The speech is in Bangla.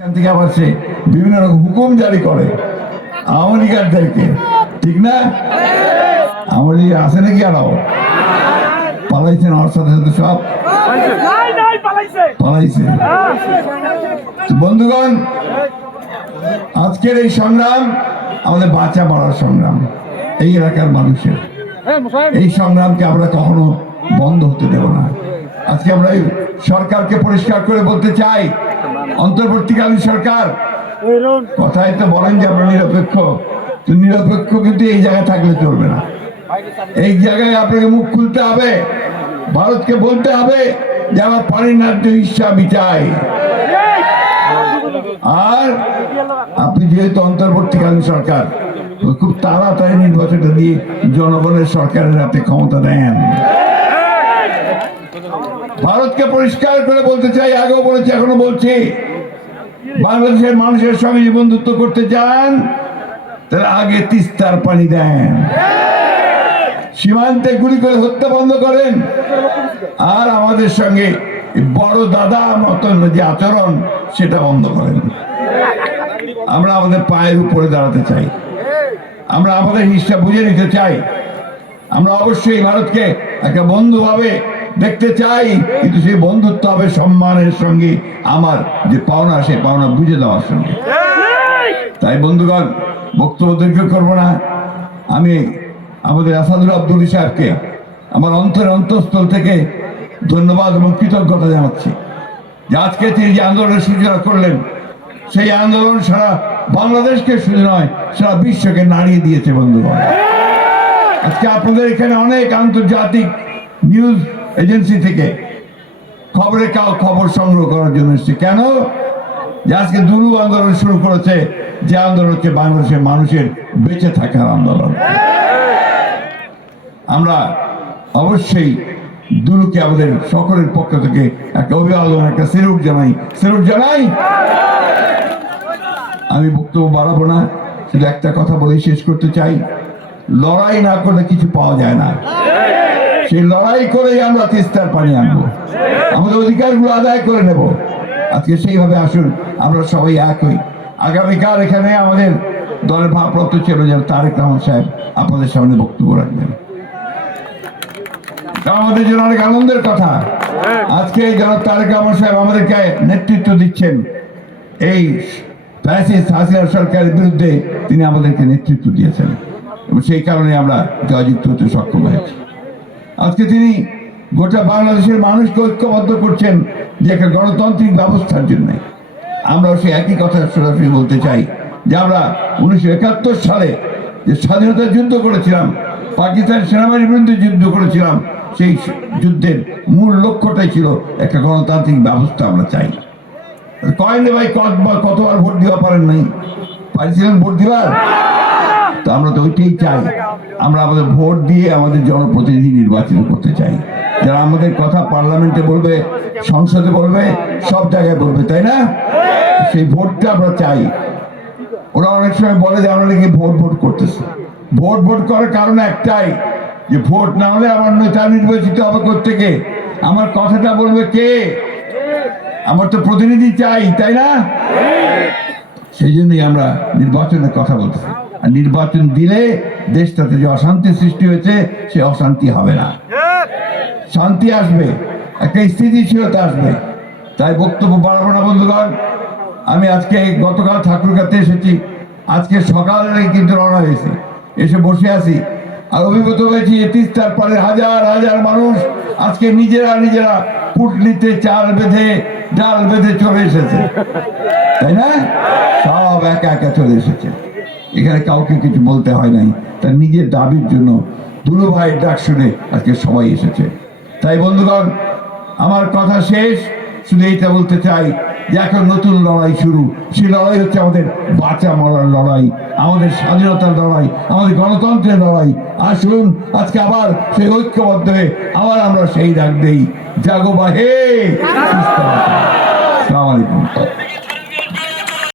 থেকে আবার সে বিভিন্ন রকম হুকুম জারি করে আমেরিকারদেরকে ঠিক না? আছে নাকি আরও পালাইছেন আমার সাথে সাথে সব? পালাইছে। বন্ধুগণ, আজকের এই সংগ্রাম আমাদের বাঁচা মরার সংগ্রাম, এই এলাকার মানুষের। এই সংগ্রামকে আমরা কখনো বন্ধ হতে দেব না। আজকে আমরা সরকারকে পরিষ্কার করে বলতে চাই অন্তর্বর্তীকালীন সরকার। কথাই তো বলেন যে আমরা নিরপেক্ষ। নিরপেক্ষ কিন্তু এই জায়গায় থাকলে চলবে না। এই জায়গায় আপনাকে মুখ খুলতে হবে। ভারতকে বলতে হবে যে আমার পানির ন্যায্য হিসা আমি চাই আর আপনি যেহেতু অন্তর্বর্তীকালীন সরকার খুব তাড়াতাড়ি নির্বাচনটা দিয়ে জনগণের সরকারের হাতে ক্ষমতা দেন। ভারতকে পরিষ্কার করে বলতে চাই, আগেও বলেছি, এখনও বলছি। বাংলাদেশের মানুষের সঙ্গে যে বন্ধুত্ব করতে চান, তাহলে আগে তিস্তার পানি দেন। সীমান্তে গুলি করে হত্যা বন্ধ করেন। আর আমাদের সঙ্গে বড় দাদা মতন যে আচরণ, সেটা বন্ধ করেন। আমরা আমাদের পায়ের উপরে দাঁড়াতে চাই। আমরা আমাদের হিসাব বুঝে নিতে চাই। আমরা অবশ্যই ভারতকে একটা বন্ধু ভাবে দেখতে চাই কিন্তু সেই বন্ধুত্ব হবে সম্মানের সঙ্গে আমার। যে পাওনা সেই পাওনা বুঝে দেওয়ার সঙ্গে। তাই বন্ধুগণ বক্তব্য দীর্ঘ করব না। আমি আমাদের আসাদুল আব্দুল সাহেবকে আমার অন্তরের অন্তঃস্থল থেকে ধন্যবাদ এবং কৃতজ্ঞতা জানাচ্ছি। যে আজকে তিনি যে আন্দোলনের সূচনা করলেন সেই আন্দোলন সারা বাংলাদেশকে শুধু নয় সারা বিশ্বকে নাড়িয়ে দিয়েছে বন্ধুগণ। আজকে আপনাদের এখানে অনেক আন্তর্জাতিক নিউজ এজেন্সি থেকে খবরে কাউ খবর সংগ্রহ করার জন্য এসছে। কেন? যে আজকে দুরু আন্দোলন শুরু করেছে, যে আন্দোলন হচ্ছে বাংলাদেশের মানুষের বেঁচে থাকার আন্দোলন। আমরা অবশ্যই দুলুকে আমাদের সকলের পক্ষ থেকে একটা অভিবাদন একটা সেরুক জানাই। সেরুক জানাই? আমি বক্তব্য বাড়াবো না, শুধু একটা কথা বলেই শেষ করতে চাই। লড়াই না করলে কিছু পাওয়া যায় না। সেই লড়াই করেই আমরা তিস্তার পানি আনব। আমাদের অধিকারগুলো আদায় করে নেব। আজকে সেইভাবে আসুন, আমরা সবাই এক হই। আগামীকাল এখানে আমাদের দলের ছিল যেন তারেক রহমান সাহেব আপনাদের সামনে বক্তব্য রাখবেন। আমাদের জন্য অনেক আনন্দের কথা। আজকে জনাব তারেক রহমান সাহেব আমাদেরকে নেতৃত্ব দিচ্ছেন। এই ফ্যাসিস্ট হাসিনা সরকারের বিরুদ্ধে তিনি আমাদেরকে নেতৃত্ব দিয়েছেন। এবং সেই কারণে আমরা জয়যুক্ত হতে সক্ষম হয়েছি। আজকে তিনি গোটা বাংলাদেশের মানুষকে ঐক্যবদ্ধ করছেন যে একটা গণতান্ত্রিক ব্যবস্থার জন্য। আমরাও সেই একই কথা সরাসরি বলতে চাই যে আমরা উনিশশো একাত্তর সালে যে স্বাধীনতার যুদ্ধ করেছিলাম, পাকিস্তান সেনাবাহিনীর বিরুদ্ধে যুদ্ধ করেছিলাম, সেই যুদ্ধের মূল লক্ষ্যটাই ছিল একটা গণতান্ত্রিক ব্যবস্থা আমরা চাই। কয়েনে ভাই কতবার কতবার ভোট দেওয়া পারেন নাই? পাইছিলেন ভোট দিবার? তো আমরা তো ওইটাই চাই। আমরা আমাদের ভোট দিয়ে আমাদের জনপ্রতিনিধি নির্বাচিত করতে চাই। যারা আমাদের কথা পার্লামেন্টে বলবে, সংসদে বলবে, সব জায়গায় বলবে, তাই না? সেই ভোটটা আমরা চাই। ওরা অনেক সময় বলে যে আমরা নাকি ভোট ভোট করতেছি। ভোট ভোট করার কারণ একটাই, যে ভোট না হলে আমার নেতা নির্বাচিত হবে থেকে আমার কথাটা বলবে কে? আমার তো প্রতিনিধি চাই, তাই না? সেই জন্যই আমরা নির্বাচনের কথা বলতেছি। নির্বাচন দিলে দেশটাতে যে অশান্তি সৃষ্টি হয়েছে, সে অশান্তি হবে না। শান্তি আসবে, একটা স্থিতিশীলতা আসবে। তাই বক্তব্য বাড়াবো না, বন্ধুগণ। আমি আজকে গতকাল ঠাকুরগাতে এসেছি। আজকে সকালে কিন্তু রওনা হয়েছি। এসে বসে আছি। আর অভিভূত হয়েছি তিস্তার পারে হাজার হাজার মানুষ আজকে নিজেরা নিজেরা পুটলিতে চাল বেঁধে, ডাল বেঁধে চলে এসেছে। তাই না? সব একা একা চলে এসেছে। এখানে কাউকে কিছু বলতে হয় নাই। তার নিজের দাবির জন্য দুলো ভাইয়ের ডাক শুনে আজকে সবাই এসেছে। তাই বন্ধুগণ, আমার কথা শেষ। শুধু এইটা বলতে চাই যে এখন নতুন লড়াই শুরু। সেই লড়াই হচ্ছে আমাদের বাঁচা মরার লড়াই, আমাদের স্বাধীনতার লড়াই, আমাদের গণতন্ত্রের লড়াই। আসুন, আজকে আবার সেই ঐক্যবদ্ধ হয়ে আবার আমরা সেই ডাক দেই। জাগো বা হে সুস্থ আসসালামু